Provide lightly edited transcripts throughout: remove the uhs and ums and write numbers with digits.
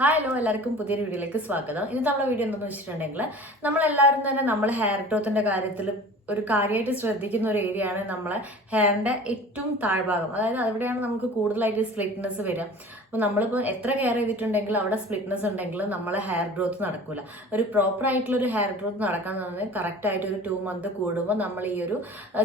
Hi hello എല്ലാവർക്കും പുതിയൊരു വീഡിയോയിലേക്ക് സ്വാഗതം. ഇന്ന് നമ്മളെ വീഡിയോ എന്താണെന്ന് വെച്ചിട്ടുണ്ടെങ്കിൽ നമ്മളെല്ലാവരും തന്നെ നമ്മൾ ഹെയർ ഗ്രോത്തിന്റെ കാര്യത്തിൽ ഒരു കാര്യമായിട്ട് ശ്രദ്ധിക്കുന്ന ഒരു ഏരിയ ആണ് നമ്മളെ ഹെയറിന്റെ ഏറ്റവും താഴ്ഭാഗം. അതായത് അവിടെയാണ് നമുക്ക് കൂടുതലായിട്ട് സ്പ്ലിറ്റ്നെസ് വരിക. അപ്പോൾ നമ്മളിപ്പോൾ എത്ര കെയർ ചെയ്തിട്ടുണ്ടെങ്കിൽ അവിടെ സ്പ്ലിറ്റ്നെസ് ഉണ്ടെങ്കിൽ നമ്മളെ ഹെയർ ഗ്രോത്ത് നടക്കില്ല. ഒരു പ്രോപ്പർ ആയിട്ടുള്ള ഒരു ഹെയർ ഗ്രോത്ത് നടക്കാൻ പറഞ്ഞാൽ കറക്റ്റ് ആയിട്ട് ഒരു 2 മന്ത് കൂടുമ്പോൾ നമ്മൾ ഈ ഒരു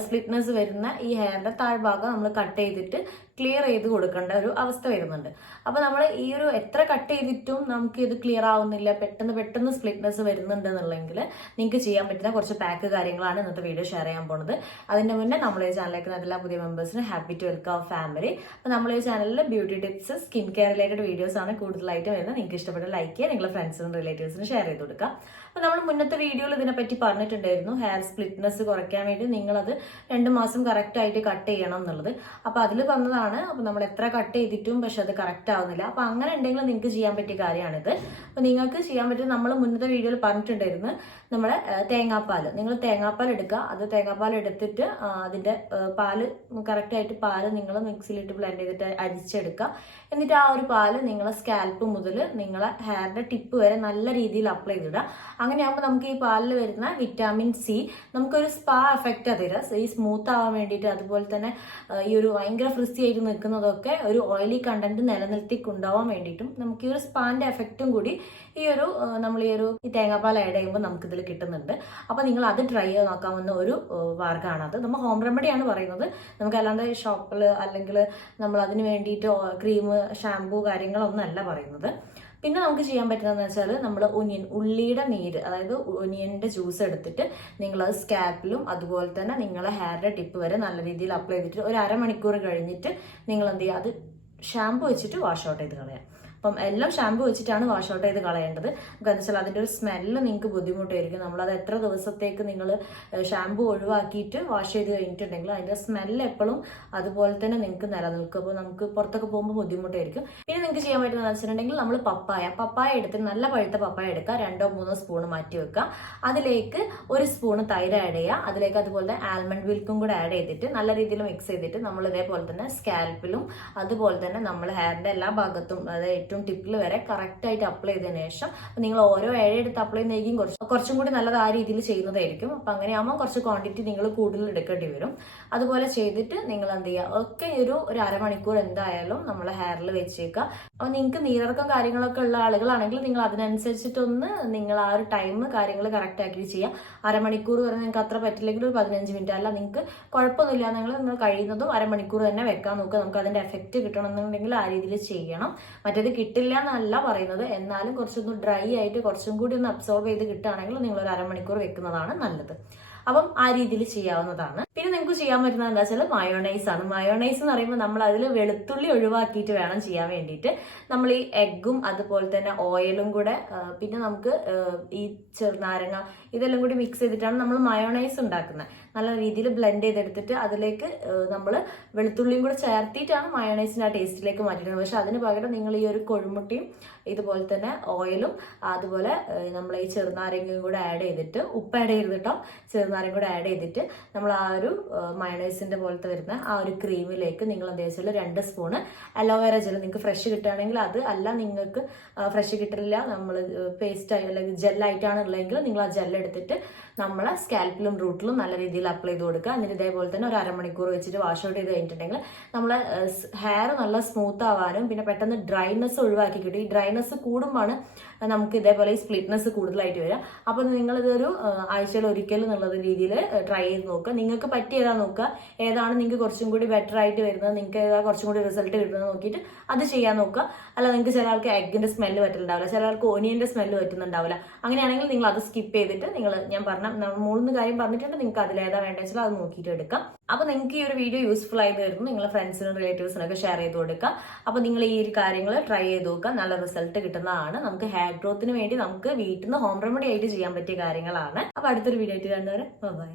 സ്പ്ലിറ്റ്നെസ് വരുന്ന ഈ ഹെയറിന്റെ താഴ്ഭാഗം നമ്മൾ കട്ട് ചെയ്തിട്ട് ക്ലിയർ ചെയ്ത് കൊടുക്കേണ്ട ഒരു അവസ്ഥ വരുന്നുണ്ട്. അപ്പോൾ നമ്മൾ ഈ ഒരു എത്ര കട്ട് ചെയ്തിട്ടും നമുക്ക് ഇത് ക്ലിയർ ആവുന്നില്ല, പെട്ടെന്ന് സ്പ്ലിറ്റ്നെസ് വരുന്നുണ്ട് എന്നുള്ളെങ്കിൽ നിങ്ങൾക്ക് ചെയ്യാൻ പറ്റുന്ന കുറച്ച് പാക്ക് കാര്യങ്ങളാണ് ഇന്നത്തെ വീഡിയോ ഷെയർ ചെയ്യാൻ പോകുന്നത്. അതിന്റെ മുന്നേ നമ്മളെ ചാനലിലേക്ക് എല്ലാ പുതിയ മെമ്പേഴ്സിന് ഹാപ്പി ടു വെൽക്കം ഫാമിലി. അപ്പോൾ നമ്മളെ ചാനലിൽ beauty tips, skin care related videos ആണ് കൂടുതലായിട്ട് വരുന്നത്. നിങ്ങൾക്ക് ഇഷ്ടപ്പെട്ട ലൈക്ക് ചെയ്യുക, നിങ്ങളുടെ ഫ്രണ്ട്സിനും റിലേറ്റീവ്സിനും ഷെയർ ചെയ്ത് കൊടുക്കുക. അപ്പോൾ നമ്മൾ മുന്നത്തെ വീഡിയോയിൽ ഇതിനെപ്പറ്റി പറഞ്ഞിട്ടുണ്ടായിരുന്നു, ഹെയർ സ്പ്ലിറ്റ്നെസ് കുറയ്ക്കാൻ വേണ്ടി നിങ്ങളത് 2 മാസം കറക്റ്റ് ആയിട്ട് കട്ട് ചെയ്യണം എന്നുള്ളത്. അപ്പോൾ അതിൽ പറഞ്ഞതാണ്. അപ്പോൾ നമ്മൾ എത്ര കട്ട് ചെയ്തിട്ടും പക്ഷെ അത് കറക്റ്റ് ആവുന്നില്ല. അപ്പോൾ അങ്ങനെ ഉണ്ടെങ്കിൽ നിങ്ങൾക്ക് ചെയ്യാൻ പറ്റിയ കാര്യമാണിത്. അപ്പോൾ നിങ്ങൾക്ക് ചെയ്യാൻ പറ്റും, നമ്മൾ മുന്നത്തെ വീഡിയോയിൽ പറഞ്ഞിട്ടുണ്ടായിരുന്നു, നമ്മുടെ തേങ്ങാപ്പാൽ, നിങ്ങൾ തേങ്ങാപ്പാൽ എടുക്കുക. അത് തേങ്ങാപ്പാൽ എടുത്തിട്ട് അതിന്റെ പാല് കറക്റ്റ് ആയിട്ട് പാല് നിങ്ങൾ മിക്സിയിലിട്ട് ബ്ലെൻഡ് ചെയ്തിട്ട് അരിച്ചെടുക്കുക. എന്നിട്ട് ആ ഒരു പാല് നിങ്ങളെ സ്കാൽപ്പ് മുതൽ നിങ്ങളെ ഹെയറിന്റെ ടിപ്പ് വരെ നല്ല രീതിയിൽ അപ്ലൈ ചെയ്തിടുക. അങ്ങനെയാകുമ്പോൾ നമുക്ക് ഈ പാലിൽ വരുന്ന വിറ്റാമിൻ സി നമുക്കൊരു സ്പാ എഫക്റ്റ് തരിക, ഈ സ്മൂത്ത് ആവാൻ വേണ്ടിയിട്ട്. അതുപോലെ തന്നെ ഈ ഒരു ഭയങ്കര ഫ്രിസി ആയിട്ട് നിൽക്കുന്നതൊക്കെ ഒരു ഓയിലി കണ്ടന്റ് നിലനിർത്തി കൊണ്ടുപോകാൻ വേണ്ടിയിട്ടും നമുക്ക് ഈ ഒരു സ്പാന്റെ എഫക്റ്റും കൂടി ഈ ഒരു നമ്മൾ ഈ തേങ്ങാപ്പാൽ ആഡ് ചെയ്യുമ്പോൾ നമുക്ക് ഇതിൽ കിട്ടുന്നുണ്ട്. അപ്പൊ നിങ്ങൾ അത് ട്രൈ ചെയ്ത് നോക്കാവുന്ന ഒരു മാർഗ്ഗമാണ് അത്. നമ്മൾ ഹോം റെമഡിയാണ് പറയുന്നത്, നമുക്ക് അല്ലാണ്ട് ഷോപ്പിൽ അല്ലെങ്കിൽ നമ്മൾ അതിന് വേണ്ടിയിട്ട് ക്രീം, ഷാമ്പൂ കാര്യങ്ങളൊന്നും അല്ല പറയുന്നത്. പിന്നെ നമുക്ക് ചെയ്യാൻ പറ്റുന്നതെന്ന് വെച്ചാൽ നമ്മൾ ഉള്ളിയുടെ നീര്, അതായത് ഒനിയന്റെ ജ്യൂസ് എടുത്തിട്ട് നിങ്ങളത് സ്കാൽപ്പിലും അതുപോലെ തന്നെ നിങ്ങളെ ഹെയറിന്റെ ടിപ്പ് വരെ നല്ല രീതിയിൽ അപ്ലൈ ചെയ്തിട്ട് ഒരു അരമണിക്കൂർ കഴിഞ്ഞിട്ട് നിങ്ങൾ എന്ത് ചെയ്യുക, അത് ഷാമ്പു വെച്ചിട്ട് വാഷ് ഔട്ട് ചെയ്ത് കളയാം. അപ്പം എല്ലാം ഷാമ്പു വെച്ചിട്ടാണ് വാഷ് ഔട്ട് ചെയ്ത് കളയേണ്ടത്. നമുക്ക് എന്താ വെച്ചാൽ അതിൻ്റെ ഒരു സ്മെല്ല് നിങ്ങൾക്ക് ബുദ്ധിമുട്ടായിരിക്കും. നമ്മളത് എത്ര ദിവസത്തേക്ക് നിങ്ങൾ ഷാമ്പു ഒഴിവാക്കിയിട്ട് വാഷ് ചെയ്ത് കഴിഞ്ഞിട്ടുണ്ടെങ്കിൽ അതിൻ്റെ സ്മെല്ല് എപ്പോഴും അതുപോലെ തന്നെ നിങ്ങൾക്ക് നിലനിൽക്കും. അപ്പോൾ നമുക്ക് പുറത്തൊക്കെ പോകുമ്പോൾ ബുദ്ധിമുട്ടായിരിക്കും. പിന്നെ നിങ്ങൾക്ക് ചെയ്യാൻ പറ്റുന്നത് വെച്ചിട്ടുണ്ടെങ്കിൽ നമ്മൾ പപ്പായ എടുത്തിട്ട് നല്ല പഴുത്ത പപ്പായ എടുക്കുക, 2-3 സ്പൂൺ മാറ്റി വെക്കുക. അതിലേക്ക് 1 സ്പൂൺ തൈര് ആഡ് ചെയ്യുക. അതിലേക്ക് അതുപോലെ ആൽമണ്ട് മിൽക്കും കൂടെ ആഡ് ചെയ്തിട്ട് നല്ല രീതിയിൽ മിക്സ് ചെയ്തിട്ട് നമ്മൾ ഇതേപോലെ തന്നെ സ്കാൽപ്പിലും അതുപോലെ തന്നെ നമ്മൾ ഹെയറിന്റെ എല്ലാ ഭാഗത്തും, അതായത് ടിപ്പിൽ വരെ കറക്റ്റ് ആയിട്ട് അപ്ലൈ ചെയ്തതിനു ശേഷം നിങ്ങൾ ഓരോ എടുത്ത് അപ്ലൈ ചെയ്യുന്നതായിരിക്കും കുറച്ചും കൂടി നല്ലത്, ആ രീതിയിൽ ചെയ്യുന്നതായിരിക്കും. അപ്പൊ അങ്ങനെയാകുമ്പോൾ കുറച്ച് ക്വാണ്ടിറ്റി നിങ്ങൾ കൂടുതൽ എടുക്കേണ്ടി വരും. അതുപോലെ ചെയ്തിട്ട് നിങ്ങൾ എന്ത് ചെയ്യുക, ഒക്കെ ഒരു അരമണിക്കൂർ എന്തായാലും നമ്മളെ ഹെയറിൽ വെച്ചേക്കുക. അപ്പൊ നിങ്ങൾക്ക് നീരിറക്കം കാര്യങ്ങളൊക്കെ ഉള്ള ആളുകളാണെങ്കിൽ നിങ്ങൾ അതിനനുസരിച്ചിട്ടൊന്ന് നിങ്ങൾ ആ ഒരു ടൈം കാര്യങ്ങൾ കറക്റ്റ് ആക്കി ചെയ്യുക. അരമണിക്കൂർ വരെ നിങ്ങൾക്ക് അത്ര പറ്റില്ലെങ്കിൽ ഒരു 15 മിനിറ്റ്, അല്ല നിങ്ങൾക്ക് കുഴപ്പമൊന്നുമില്ല, നിങ്ങൾ കഴിയുന്നതും അരമണിക്കൂർ തന്നെ വെക്കാൻ നോക്കുക. നമുക്ക് അതിന്റെ എഫക്റ്റ് കിട്ടണമെന്നുണ്ടെങ്കിൽ ആ രീതിയിൽ ചെയ്യണം. മറ്റേത് കിട്ടില്ല എന്നല്ല പറയുന്നത്, എന്നാലും കുറച്ചൊന്ന് ഡ്രൈ ആയിട്ട് കുറച്ചും കൂടി ഒന്ന് അബ്സോർബ് ചെയ്ത് കിട്ടുകയാണെങ്കിൽ നിങ്ങൾ ഒരു അരമണിക്കൂർ വെക്കുന്നതാണ് നല്ലത്. അപ്പം ആ രീതിയിൽ ചെയ്യാവുന്നതാണ്. പിന്നെ നിങ്ങൾക്ക് ചെയ്യാൻ പറ്റുന്നത് എന്താ വെച്ചാൽ മയോണൈസ് ആണ്. മയോണൈസ് എന്ന് പറയുമ്പോൾ നമ്മൾ അതിൽ വെളുത്തുള്ളി ഒഴിവാക്കിയിട്ട് വേണം ചെയ്യാൻ വേണ്ടിയിട്ട്. നമ്മൾ ഈ എഗ്ഗും അതുപോലെ തന്നെ ഓയിലും കൂടെ പിന്നെ നമുക്ക് ഈ ചെറുനാരങ്ങ ഇതെല്ലാം കൂടി മിക്സ് ചെയ്തിട്ടാണ് നമ്മൾ മയോണൈസ് ഉണ്ടാക്കുന്നത്. നല്ല രീതിയിൽ ബ്ലെൻഡ് ചെയ്തെടുത്തിട്ട് അതിലേക്ക് നമ്മൾ വെളുത്തുള്ളിയും കൂടെ ചേർത്തിട്ടാണ് മയോണൈസിന്റെ ആ ടേസ്റ്റിലേക്ക് മാറ്റിക്കുന്നത്. പക്ഷെ അതിന് പകരം നിങ്ങൾ ഈ ഒരു കൊഴുമുട്ടിയും ഇതുപോലെ തന്നെ ഓയിലും അതുപോലെ നമ്മൾ ഈ ചെറുനാരങ്ങയും കൂടെ ആഡ് ചെയ്തിട്ട്, ഉപ്പ് ആഡ് ചെയ്തിട്ടോ ചെറുനാരങ്ങ കൂടെ ആഡ് ചെയ്തിട്ട് നമ്മൾ ആ ഒരു മയോണൈസിന്റെ പോലത്തെ വരുന്ന ആ ഒരു ക്രീമിലേക്ക് നിങ്ങൾ എന്താ വെച്ചാൽ 2 സ്പൂണ് അലോവേര ജെൽ, നിങ്ങൾക്ക് ഫ്രഷ് കിട്ടുകയാണെങ്കിൽ അത്, അല്ല നിങ്ങൾക്ക് ഫ്രഷ് കിട്ടില്ല, നമ്മൾ പേസ്റ്റ് അല്ലെങ്കിൽ ജെല്ലായിട്ടാണ് ഉള്ളതെങ്കിൽ നിങ്ങൾ ആ ജെല്ലെടുത്തിട്ട് നമ്മളെ സ്കാൽപ്പിലും റൂട്ടിലും നല്ല രീതിയിൽ അപ്ലൈ ചെയ്ത് കൊടുക്കുക. എന്നിട്ട് ഇതേപോലെ തന്നെ ഒരു അരമണിക്കൂർ വെച്ചിട്ട് വാഷ് ഔട്ട് ചെയ്ത് കഴിഞ്ഞിട്ടുണ്ടെങ്കിൽ നമ്മളെ ഹെയർ നല്ല സ്മൂത്ത് ആവാനും പിന്നെ പെട്ടെന്ന് ഡ്രൈനെസ് ഒഴിവാക്കി കിട്ടും. ഈ ഡ്രൈനെസ് കൂടുമ്പോഴാണ് നമുക്ക് ഇതേപോലെ ഈ സ്പ്ലിറ്റ്നെസ് കൂടുതലായിട്ട് വരിക. അപ്പൊ നിങ്ങൾ ഇതൊരു ആഴ്ചയിൽ ഒരിക്കലും എന്നുള്ള രീതിയിൽ ട്രൈ ചെയ്ത് നോക്കുക. നിങ്ങൾക്ക് പറ്റിയതാ നോക്കുക, ഏതാണ് നിങ്ങൾക്ക് കുറച്ചും കൂടി ബെറ്റർ ആയിട്ട് വരുന്നത്, നിങ്ങൾക്ക് ഏതാ കുറച്ചും കൂടി റിസൾട്ട് കിട്ടുന്നത് നോക്കിയിട്ട് അത് ചെയ്യാൻ നോക്കുക. അല്ല നിങ്ങൾക്ക് ചില ആൾക്ക് എഗ്ഗിന്റെ സ്മെല്ല് പറ്റുന്നുണ്ടാവില്ല, ചില ആൾക്ക് ഓനിയന്റെ സ്മെല്ല് പറ്റുന്നുണ്ടാവില്ല. അങ്ങനെയാണെങ്കിൽ നിങ്ങൾ അത് സ്കിപ്പ് ചെയ്തിട്ട് നിങ്ങൾ, ഞാൻ പറഞ്ഞ 3 കാര്യം പറഞ്ഞിട്ടുണ്ട്, നിങ്ങൾക്ക് അതിലേതാ വേണ്ടത് വെച്ചാൽ അത് നോക്കിയിട്ട് എടുക്കാം. അപ്പൊ നിങ്ങൾക്ക് ഈ ഒരു വീഡിയോ യൂസ്ഫുൾ ആയിട്ട് വരുന്നു, നിങ്ങളെ ഫ്രണ്ട്സിനും റിലേറ്റീവ്സിനൊക്കെ ഷെയർ ചെയ്ത് കൊടുക്കുക. അപ്പൊ നിങ്ങൾ ഈ ഒരു കാര്യങ്ങൾ ട്രൈ ചെയ്ത് നോക്കുക, നല്ല റിസൾട്ട് കിട്ടുന്നതാണ്. നമുക്ക് ഹെയർ ഗ്രോത്തിന് വേണ്ടി നമുക്ക് വീട്ടിൽ നിന്ന് ഹോം റെമഡി ആയിട്ട് ചെയ്യാൻ പറ്റിയ കാര്യങ്ങളാണ്. അപ്പൊ അടുത്തൊരു വീഡിയോ ആയിട്ട് കണ്ടുവരാം. ബൈ.